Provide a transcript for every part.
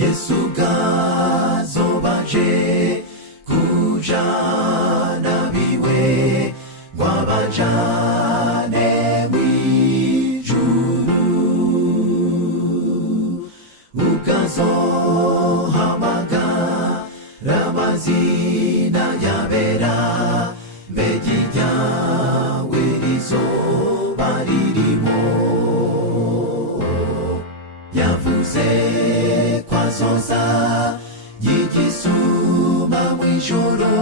Yesu gazobaje kujana biwe gwabajane mwijuru ukazohamagara amazina yabera mbegi ryawe rizoba ririmo yavuze kwazoza yigisuma mwijoro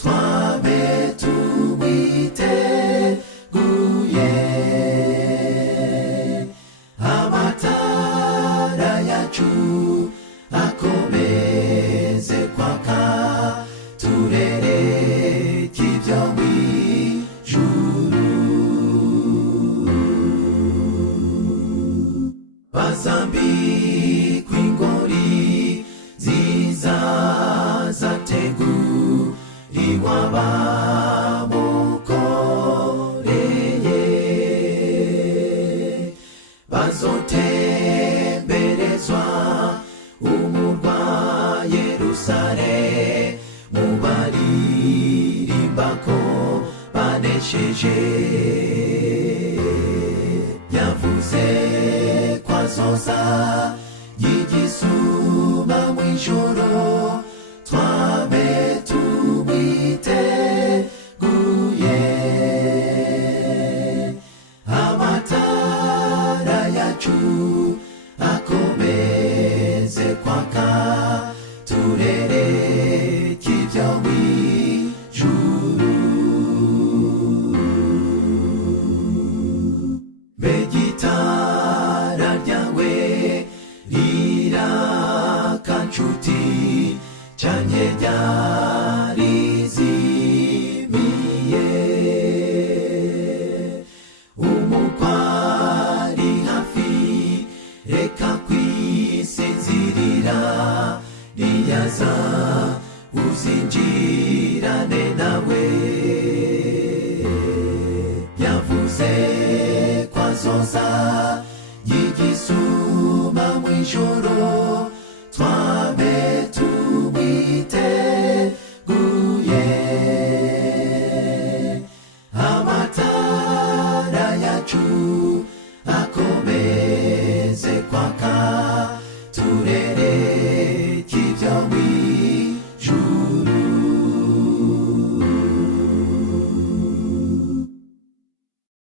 twabe tumwiteguye amatara yacu akomeze kwaka turereke ibyo mwijuru bazambikwa ingori nziza zateguriwe abamukoreye bazotemberezwa umurwa Yerusalemu mubaririmba ko banesheje yavuze kwazoza yigisuma mwijoro twabe tumwiteguye amatara yacu akomeze kwaka turereke ibyo mwijuru begitara ryawe riraka nshuti canke ryarizimiye umukwari hafi reka kwisinzirira niyaza uzinjirane nawe yavuze kwazoza yigisuma mwijoro